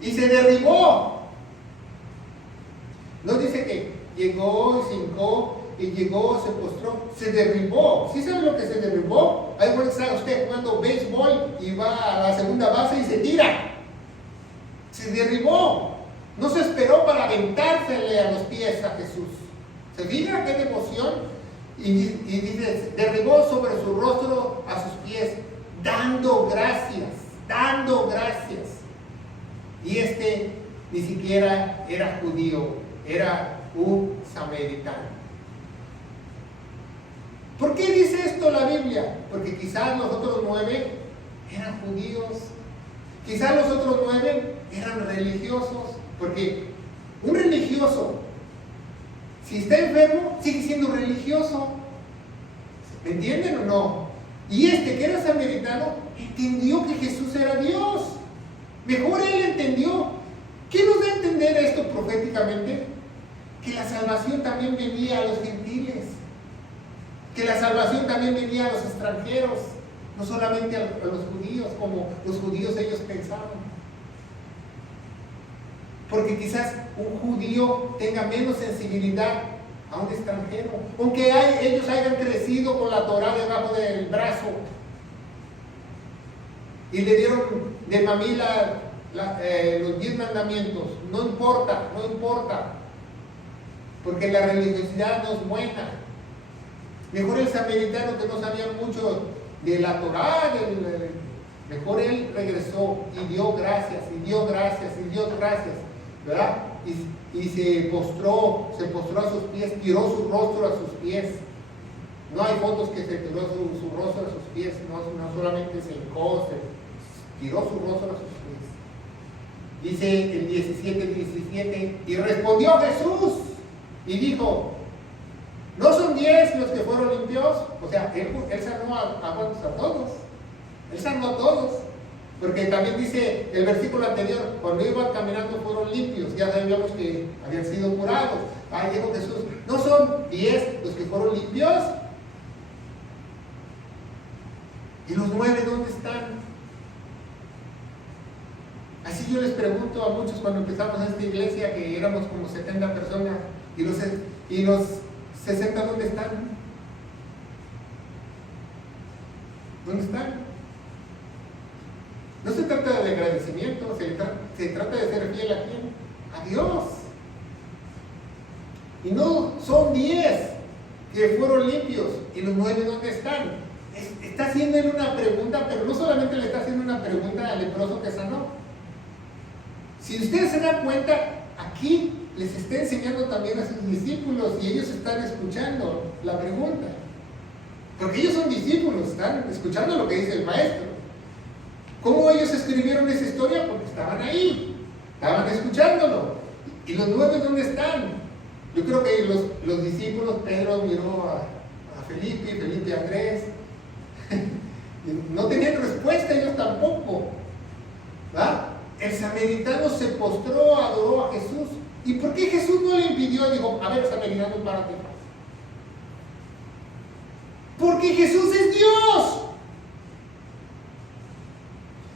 Y se derribó. No dice que llegó, se hincó, y llegó, se postró, se derribó. ¿Sí sabe lo que se derribó? Ahí puede estar usted jugando béisbol y va a la segunda base y se tira. Se derribó. No se esperó para aventársele a los pies a Jesús. ¿Se fija qué devoción? Y dice, derribó sobre su rostro a sus pies, dando gracias. Y ni siquiera era judío, era un samaritano. ¿Por qué dice esto la Biblia? Porque quizás los otros 9 eran judíos, quizás los otros 9 eran religiosos, porque un religioso, si está enfermo, sigue siendo religioso. ¿Me entienden o no? Y que era samaritano, entendió que Jesús era Dios. Mejor él entendió. ¿Qué nos da a entender esto proféticamente? Que la salvación también venía a los gentiles. Que la salvación también venía a los extranjeros. No solamente a los judíos, como los judíos ellos pensaban. Porque quizás un judío tenga menos sensibilidad a un extranjero, aunque ellos hayan crecido con la Torá debajo del brazo y le dieron de mamila los 10 mandamientos. No importa, porque la religiosidad no es buena. Mejor el samaritano, que no sabía mucho de la Torá, mejor él regresó y dio gracias, ¿verdad? Y se postró a sus pies, tiró su rostro a sus pies. No hay fotos que se tiró su rostro a sus pies, no solamente se hincó, se tiró su rostro a sus pies. Dice el 17, y respondió Jesús y dijo: ¿no son 10 los que fueron limpios? O sea, él sanó a todos. Él sanó a todos. Porque también dice el versículo anterior, cuando iban caminando fueron limpios, ya sabíamos que habían sido curados. Dijo Jesús, ¿no son 10 los que fueron limpios? ¿Y los 9 dónde están? Así yo les pregunto a muchos cuando empezamos a esta iglesia, que éramos como 70 personas, y los 60 ¿dónde están? ¿Dónde están? No se trata de agradecimiento, se trata de ser fiel a quién, a Dios. Y no son 10 que fueron limpios, y los 9 ¿dónde están? Está haciéndole una pregunta, pero no solamente le está haciendo una pregunta al leproso que sanó. Si ustedes se dan cuenta, aquí les está enseñando también a sus discípulos, y ellos están escuchando la pregunta. Porque ellos son discípulos, están escuchando lo que dice el maestro. ¿Cómo ellos escribieron esa historia? Porque estaban ahí, estaban escuchándolo. ¿Y los 9 dónde están? Yo creo que los discípulos, Pedro miró a Felipe a Andrés. No tenían respuesta ellos tampoco. ¿Va? El samaritano se postró, adoró a Jesús. ¿Y por qué Jesús no le impidió? Dijo, a ver, samaritano, párate. Porque Jesús es Dios.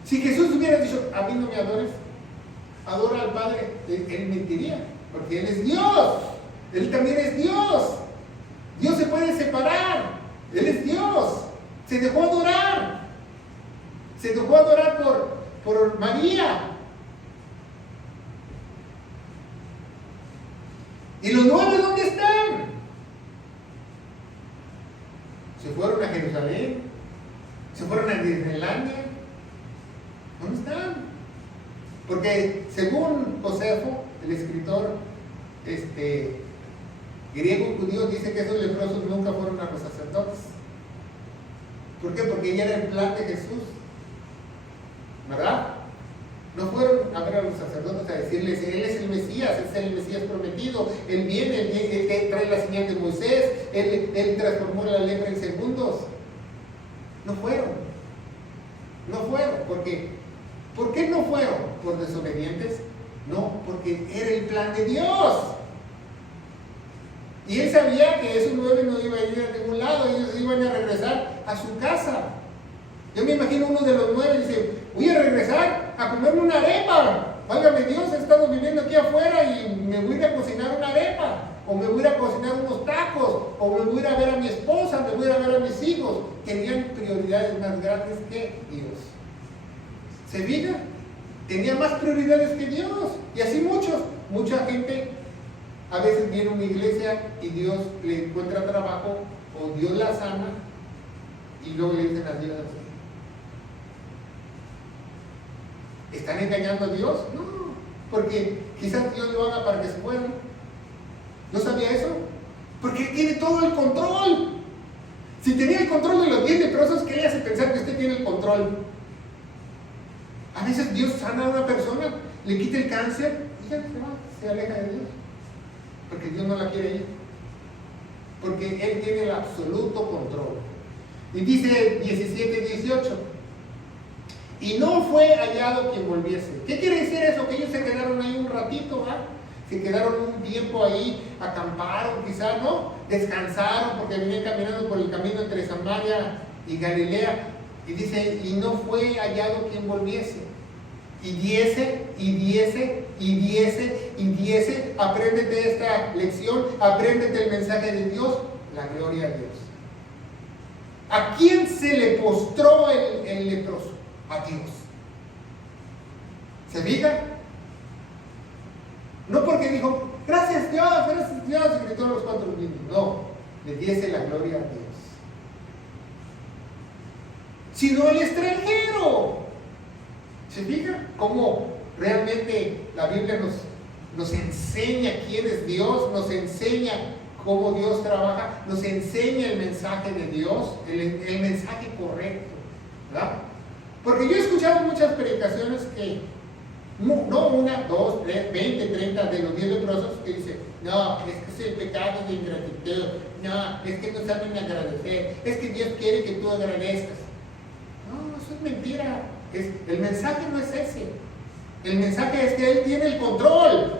Si Jesús hubiera dicho, a mí no me adores, adora al Padre, él mentiría, porque Él es Dios. Él también es Dios. Dios se puede separar. Él es Dios. Se dejó adorar. Se dejó adorar por María. ¿Y los 9 dónde están? Se fueron a Jerusalén. Jerusalén, se fueron a Disneylandia. ¿Dónde están? Porque según Josefo, el escritor griego judío, dice que esos leprosos nunca fueron a los sacerdotes. ¿Por qué? Porque ya era el plan de Jesús, ¿verdad? No fueron a ver a los sacerdotes a decirles, Él es el Mesías, es el Mesías prometido, Él viene, Él trae la señal de Moisés, Él transformó la lepra en segundos. No fueron. ¿Por qué no fueron? ¿Por desobedientes? No, porque era el plan de Dios. Y Él sabía que esos 9 no iban a ir a ningún lado, ellos iban a regresar a su casa. Yo me imagino uno de los 9 dice, voy a regresar a comerme una arepa. Válgame Dios, he estado viviendo aquí afuera y me voy a ir a cocinar una arepa, o me voy a ir a cocinar unos tacos, o me voy a ir a ver a mi esposa, me voy a ir a ver a mis hijos. Tenían prioridades más grandes que Dios. ¿Se fija? Tenían más prioridades que Dios. Y así mucha gente a veces viene a una iglesia y Dios le encuentra trabajo, o Dios la sana, y luego le dicen a Dios, ¿están engañando a Dios? No, porque quizás Dios lo haga para que se puedan. ¿No sabía eso? Porque Él tiene todo el control. Si tenía el control de los 10 leprosos, ¿qué le hace pensar que usted tiene el control? A veces Dios sana a una persona, le quita el cáncer y ya se aleja de Dios. Porque Dios no la quiere ir. Porque Él tiene el absoluto control. Y dice 17-18. Y no fue hallado quien volviese. ¿Qué quiere decir eso? Que ellos se quedaron ahí un ratito, ¿verdad? Se quedaron un tiempo ahí, acamparon quizás, ¿no? Descansaron porque venían caminando por el camino entre Samaria y Galilea. Y dice, y no fue hallado quien volviese. Y diese. Apréndete esta lección, apréndete el mensaje de Dios, la gloria a Dios. ¿A quién se le postró el leproso? A Dios. ¿Se fija? No porque dijo, gracias Dios, y gritó a los 4 niños. No, le diese la gloria a Dios. Sino el extranjero. ¿Se fija? Cómo realmente la Biblia nos enseña quién es Dios, nos enseña cómo Dios trabaja, nos enseña el mensaje de Dios, el mensaje correcto, ¿verdad? Porque yo he escuchado muchas predicaciones que, no 1, 2, 3, 20, 30 de los 10 leprosos que dicen, no, es que es el pecado de ingratitud, no, es que no saben agradecer, es que Dios quiere que tú agradezcas. No, eso es mentira. El mensaje no es ese. El mensaje es que Él tiene el control.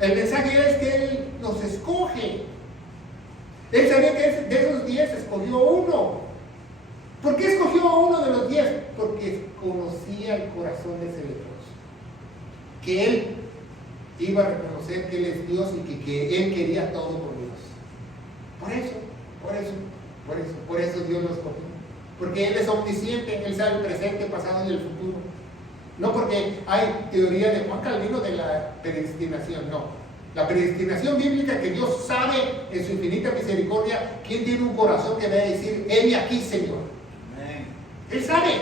El mensaje es que Él nos escoge. Él sabía que de esos 10 escogió uno. ¿Por qué escogió a uno de los 10? Porque conocía el corazón de ese leproso. Que Él iba a reconocer que Él es Dios y que Él quería todo por Dios. Por eso Dios lo escogió. Porque Él es omnisciente, Él sabe el presente, el pasado y el futuro. No porque hay teoría de Juan Calvino de la predestinación, no. La predestinación bíblica, que Dios sabe en su infinita misericordia quién tiene un corazón que va a decir, heme aquí, Señor. Amén. Él sabe.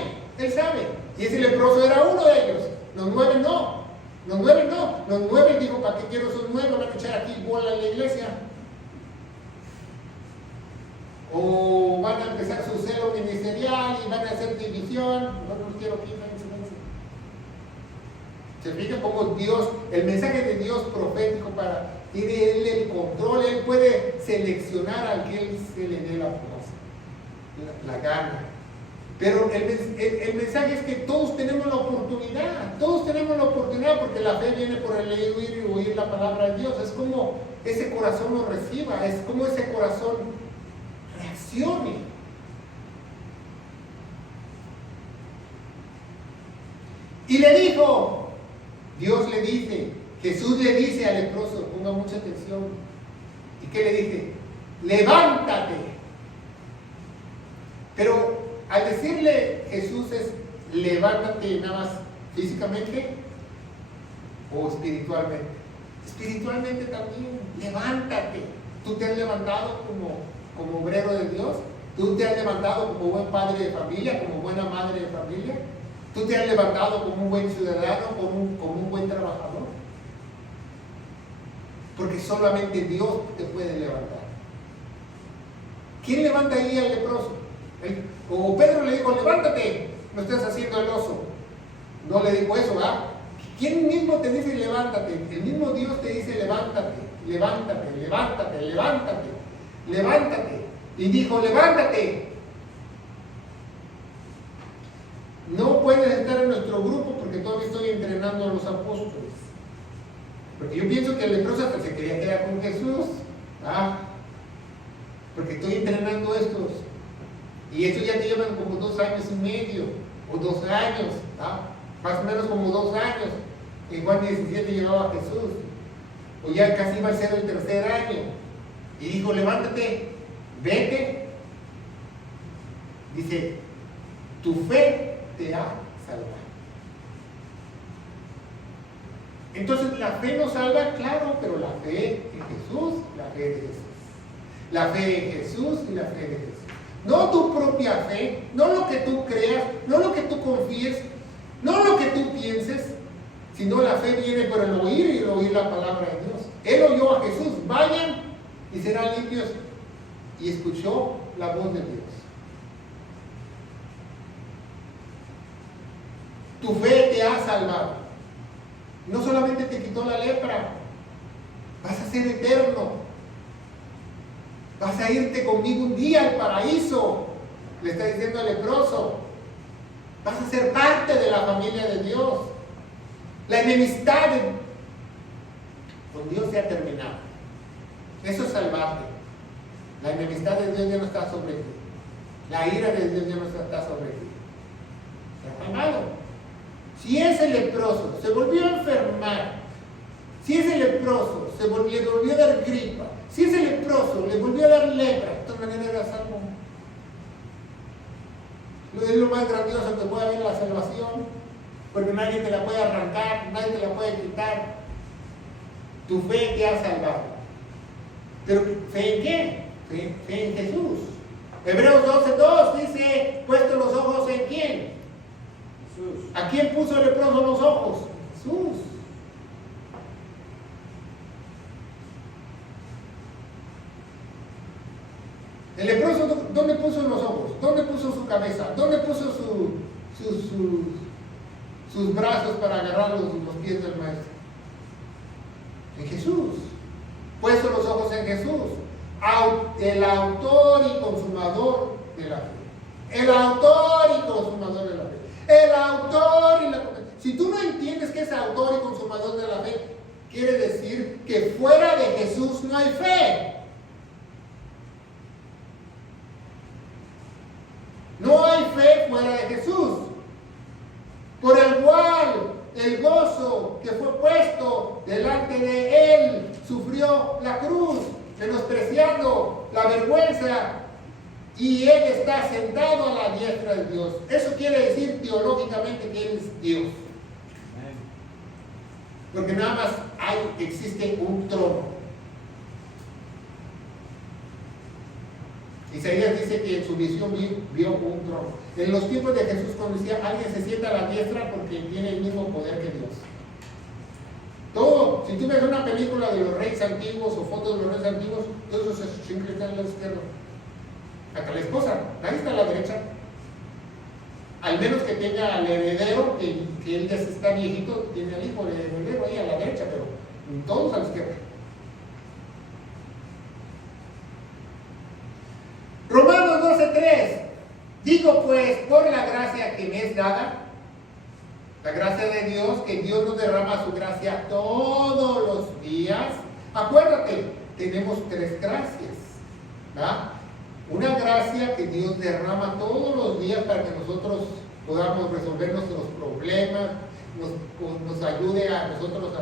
Y ese leproso era uno de ellos. Los 9 no. Los 9 dijo, ¿para qué quiero esos 9? Van a echar aquí bola en la iglesia. O van a empezar su celo ministerial y van a hacer división. No los quiero aquí, se fija cómo Dios, el mensaje de Dios profético, tiene Él el control. Él puede seleccionar al que Él se le dé la gana. Pero el mensaje es que todos tenemos la oportunidad, porque la fe viene por el oír y oír la palabra de Dios. Es como ese corazón lo reciba, es como ese corazón reaccione. Y le dijo, Dios le dice, Jesús le dice al leproso, ponga mucha atención. ¿Y qué le dice? Levántate. Pero al decirle Jesús es levántate nada más físicamente o espiritualmente. Espiritualmente también, levántate. ¿Tú te has levantado como obrero de Dios? ¿Tú te has levantado como buen padre de familia, como buena madre de familia? ¿Tú te has levantado como un buen ciudadano, como un buen trabajador? Porque solamente Dios te puede levantar. ¿Quién levanta ahí al leproso? O Pedro le dijo, levántate, no estás haciendo el oso. No le dijo eso, ¿verdad? ¿Quién mismo te dice levántate? El mismo Dios te dice levántate, levántate, levántate, levántate, levántate. Y dijo, levántate. No puedes estar en nuestro grupo porque todavía estoy entrenando a los apóstoles. Porque yo pienso que el leproso hasta se quería quedar con Jesús. Porque estoy entrenando estos. Y estos ya te llevan como 2 años y medio, o 2 años, más o menos como 2 años. En Juan 17 llevaba a Jesús. O ya casi iba a ser el 3er año. Y dijo, levántate, vete. Dice, tu fe te ha salvado. Entonces, ¿la fe nos salva? Claro, pero la fe en Jesús, la fe de Jesús. La fe en Jesús y la fe de Jesús. No tu propia fe, no lo que tú creas, no lo que tú confíes, no lo que tú pienses, sino la fe viene por el oír y el oír la palabra de Dios. Él oyó a Jesús, vayan y serán limpios, y escuchó la voz de Dios. Tu fe te ha salvado. No solamente te quitó la lepra, vas a ser eterno. Vas a irte conmigo un día al paraíso, le está diciendo al leproso. Vas a ser parte de la familia de Dios. La enemistad con Dios se ha terminado. Eso es salvarte. La enemistad de Dios ya no está sobre ti. La ira de Dios ya no está sobre ti. Se ha acabado. Si ese leproso se volvió a enfermar, si ese leproso le volvió a dar gripa, si ese leproso le volvió a dar lepra, de todas maneras era salvo. Es lo más grandioso que puede haber en la salvación, porque nadie te la puede arrancar, nadie te la puede quitar. Tu fe te ha salvado. ¿Pero fe en qué? Fe en Jesús. Hebreos 12:2 dice, puesto los ojos en quién. Jesús. ¿A quién puso el leproso los ojos? Jesús. El leproso, ¿dónde puso los ojos? ¿Dónde puso su cabeza? ¿Dónde puso sus brazos para agarrar los pies del maestro? En Jesús. Puesto los ojos en Jesús, el autor y consumador de la fe. El autor y consumador de la fe. El autor y la fe. Si tú no entiendes que es autor y consumador de la fe, quiere decir que fuera de Jesús no hay fe. No hay fe fuera de Jesús. Por el cual el gozo que fue puesto delante de él sufrió la cruz, menospreciando la vergüenza, y él está sentado a la diestra de Dios. Eso quiere decir teológicamente que él es Dios. Porque nada más existe un trono. Isaías dice que en su visión vio un trono. En los tiempos de Jesús, cuando decía alguien se sienta a la diestra porque tiene el mismo poder que Dios. Todo, si tú ves una película de los reyes antiguos o fotos de los reyes antiguos, todos esos siempre están al lado izquierdo. Hasta la esposa, ahí está a la derecha. Al menos que tenga al heredero, que él ya está viejito, tiene al hijo, el heredero ahí a la derecha, pero todos a la izquierda. Romanos 12:3. Digo pues, por la gracia que me es dada, la gracia de Dios, que Dios nos derrama su gracia todos los días. Acuérdate, tenemos 3 gracias, ¿verdad? Una gracia que Dios derrama todos los días para que nosotros podamos resolver nuestros problemas, nos ayude a nosotros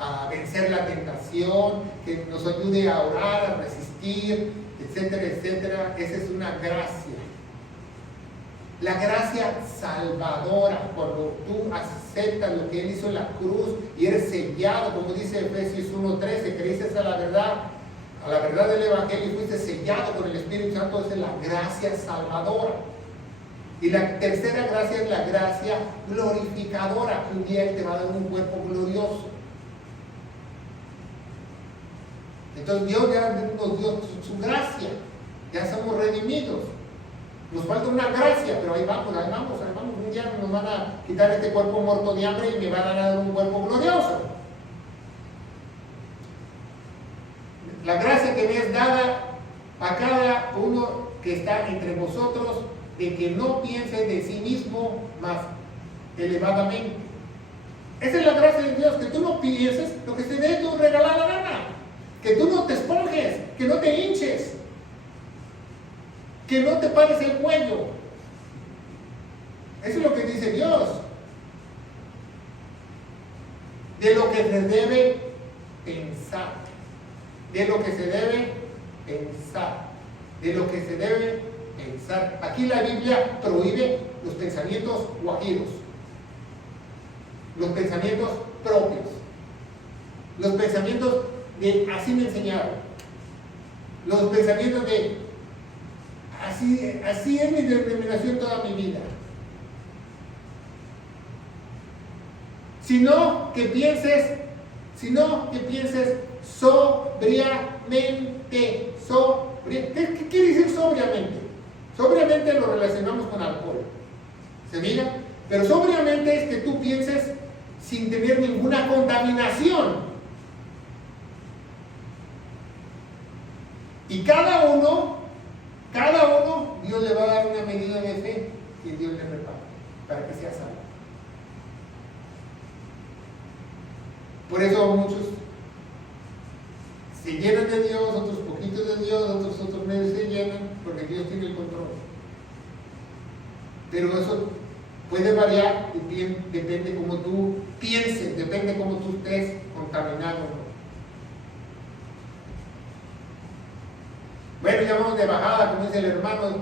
a vencer la tentación, que nos ayude a orar, a resistir, etcétera, etcétera. Esa es una gracia. La gracia salvadora, cuando tú aceptas lo que Él hizo en la cruz y eres sellado, como dice Efesios 1:13, que dices a la verdad, a la verdad del Evangelio y fuiste sellado con el Espíritu Santo, esa es la gracia salvadora. Y la tercera gracia es la gracia glorificadora, que un día Él te va a dar un cuerpo glorioso. Entonces Dios ya nos dio su gracia, ya somos redimidos. Nos falta una gracia, pero ahí vamos. Un día nos van a quitar este cuerpo muerto de hambre y me van a dar un cuerpo glorioso. La gracia que me es dada a cada uno que está entre vosotros, de que no piense de sí mismo más elevadamente. Esa es la gracia de Dios, que tú no pienses lo que se dé tu regalada gana, que tú no te esponjes, que no te hinches, que no te pares el cuello. Eso es lo que dice Dios. De lo que se debe pensar, de lo que se debe pensar, de lo que se debe pensar. Aquí la Biblia prohíbe los pensamientos guajiros, los pensamientos propios, los pensamientos de así me enseñaron, los pensamientos de así es mi determinación toda mi vida. Sino que pienses sobriamente. ¿Qué quiere decir sobriamente? Sobriamente lo relacionamos con alcohol. ¿Se mira? Pero sobriamente es que tú pienses sin tener ninguna contaminación. Y cada uno, Dios le va a dar una medida de fe que Dios le reparte para que sea salvo. Por eso muchos se llenan de Dios, otros poquitos de Dios, otros medios se llenan, porque Dios tiene el control. Pero eso puede variar, depende cómo tú pienses, depende cómo tú estés contaminado. Bueno, ya vamos de bajada, como dice el hermano,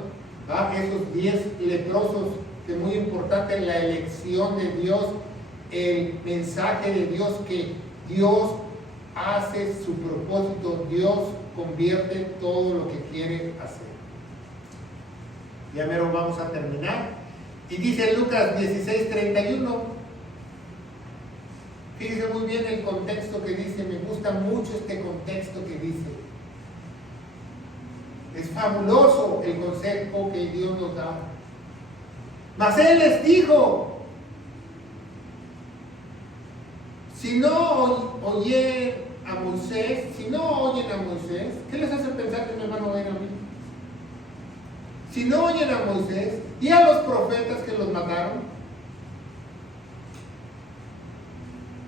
esos 10 leprosos, que es muy importante la elección de Dios, el mensaje de Dios, que Dios hace su propósito, Dios convierte todo lo que quiere hacer. Ya mero vamos a terminar. Y dice Lucas 16:31, fíjense muy bien el contexto que dice, me gusta mucho este contexto que dice. Es fabuloso el consejo que Dios nos da. Mas Él les dijo, si no oyen a Moisés, ¿qué les hace pensar que me van a oír a mí? Si no oyen a Moisés y a los profetas que los mataron,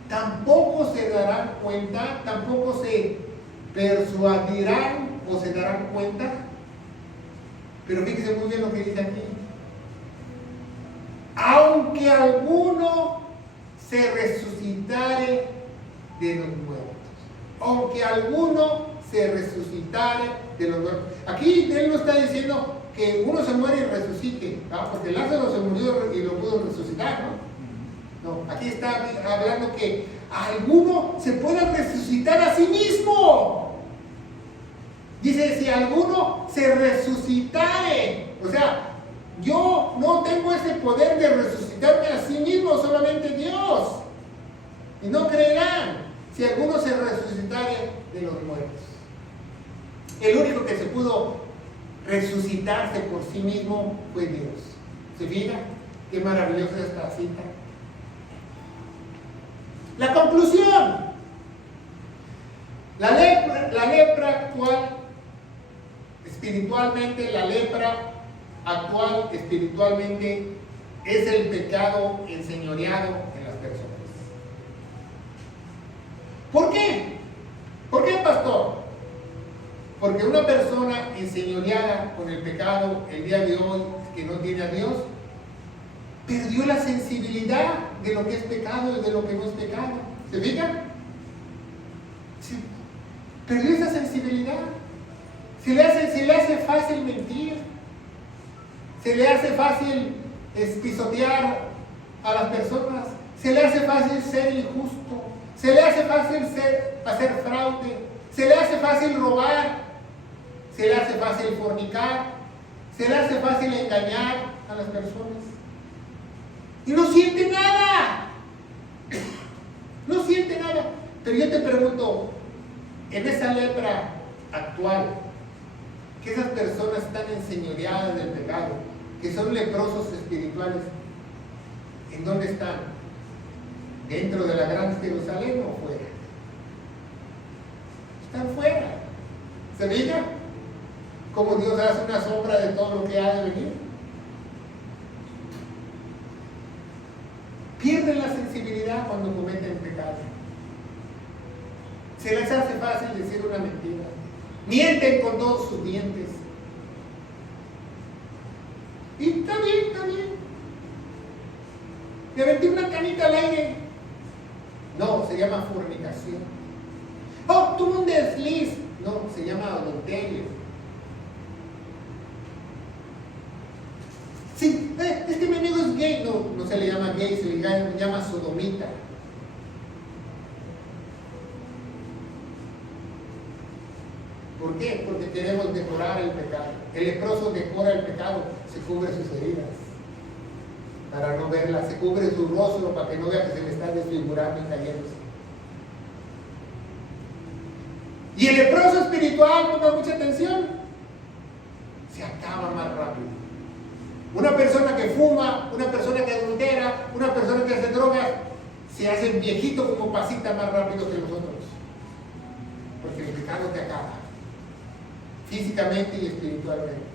tampoco se darán cuenta, tampoco se persuadirán o se darán cuenta. Pero fíjense muy bien lo que dice aquí. Aunque alguno se resucitare de los muertos. Aunque alguno se resucitare de los muertos. Aquí Él no está diciendo que uno se muere y resucite, ¿no? Porque Lázaro se murió y lo pudo resucitar, ¿no? No, aquí está hablando que alguno se puede resucitar a sí mismo. Dice, si alguno se resucitare, o sea, yo no tengo ese poder de resucitarme a sí mismo, solamente Dios. Y no creerán, si alguno se resucitare de los muertos. El único que se pudo resucitarse por sí mismo fue Dios. ¿Se fija? Qué maravillosa esta cita. La conclusión. La lepra actual, espiritualmente, la lepra actual espiritualmente es el pecado enseñoreado en las personas. ¿Por qué? ¿Por qué, pastor? Porque una persona enseñoreada con el pecado el día de hoy, que no tiene a Dios, perdió la sensibilidad de lo que es pecado y de lo que no es pecado. ¿Se fijan? Sí. Perdió esa sensibilidad. Se le hace fácil mentir. Se le hace fácil pisotear a las personas. Se le hace fácil ser injusto. Se le hace fácil hacer fraude. Se le hace fácil robar, se le hace fácil fornicar, se le hace fácil engañar a las personas. Y no siente nada. No siente nada. Pero yo te pregunto, en esa lepra actual, que esas personas están enseñoreadas del pecado, que son leprosos espirituales, ¿en dónde están? ¿Dentro de la gran Jerusalén o fuera? Están fuera. ¿Se fijan? Como Dios hace una sombra de todo lo que ha de venir. Pierden la sensibilidad cuando cometen pecado. Se les hace fácil decir una mentira. Mienten con todos sus dientes. Y está bien, está bien. Le aventé una canita al aire. No, se llama fornicación. Oh, tuvo un desliz. No, se llama adulterio. Sí, es que mi amigo es gay. No, no se le llama gay, se le llama sodomita. ¿Por qué? Porque queremos decorar el pecado. El leproso decora el pecado, se cubre sus heridas para no verlas, se cubre su rostro para que no vea que se le está desfigurando y cayéndose. Y el leproso espiritual, ponga mucha atención, se acaba más rápido. Una persona que fuma, una persona que adultera, una persona que hace drogas, se hace viejito como pasita más rápido que nosotros. Porque el pecado te acaba, físicamente y espiritualmente.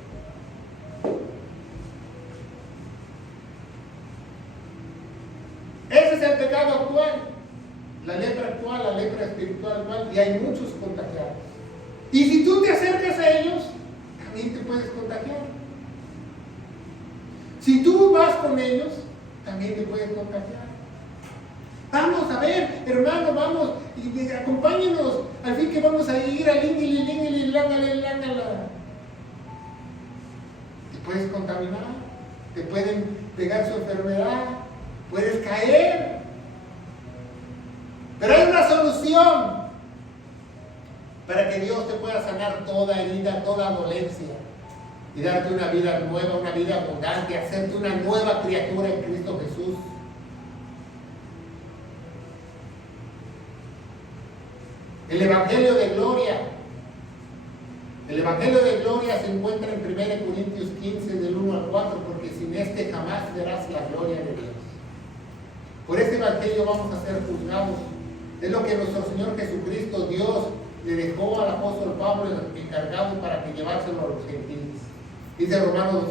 Ese es el pecado actual, la lepra actual, la lepra espiritual actual, y hay muchos contagiados. Y si tú te acercas a ellos, también te puedes contagiar. Si tú vas con ellos, también te puedes contagiar. Vamos a ver, hermano, vamos, y acompáñenos, al fin que vamos a ir al Ingili, lángala. Te puedes contaminar, te pueden pegar su enfermedad, puedes caer. Pero hay una solución para que Dios te pueda sanar toda herida, toda dolencia y darte una vida nueva, una vida abundante, hacerte una nueva criatura en Cristo Jesús. El Evangelio de Gloria. El Evangelio de Gloria se encuentra en 1 Corintios 15, del 1 al 4, porque sin este jamás verás la gloria de Dios. Por este Evangelio vamos a ser juzgados. Es lo que nuestro Señor Jesucristo, Dios, le dejó al apóstol Pablo encargado para que llevárselo a los gentiles. Dice Romanos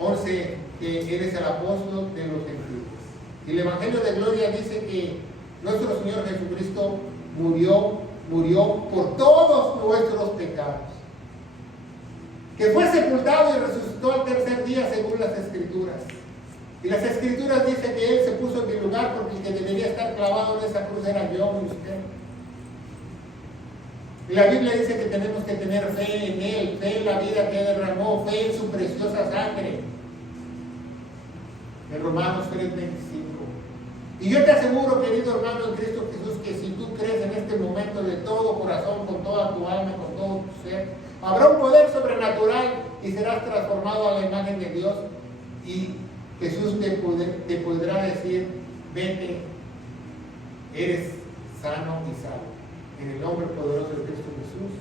11 que eres el apóstol de los gentiles. Y el Evangelio de Gloria dice que nuestro Señor Jesucristo murió por todos nuestros pecados, que fue sepultado y resucitó al tercer día según las Escrituras. Y las Escrituras dicen que Él se puso en mi lugar porque el que debería estar clavado en esa cruz era yo y usted. Y la Biblia dice que tenemos que tener fe en Él, fe en la vida que derramó, fe en su preciosa sangre. En Romanos 3:25. Y yo te aseguro, querido hermano en Cristo Jesús, que si tú crees en este momento de todo corazón, con toda tu alma, con todo tu ser, habrá un poder sobrenatural y serás transformado a la imagen de Dios. Y Jesús te podrá decir, vete, eres sano y salvo. En el nombre poderoso de Cristo Jesús.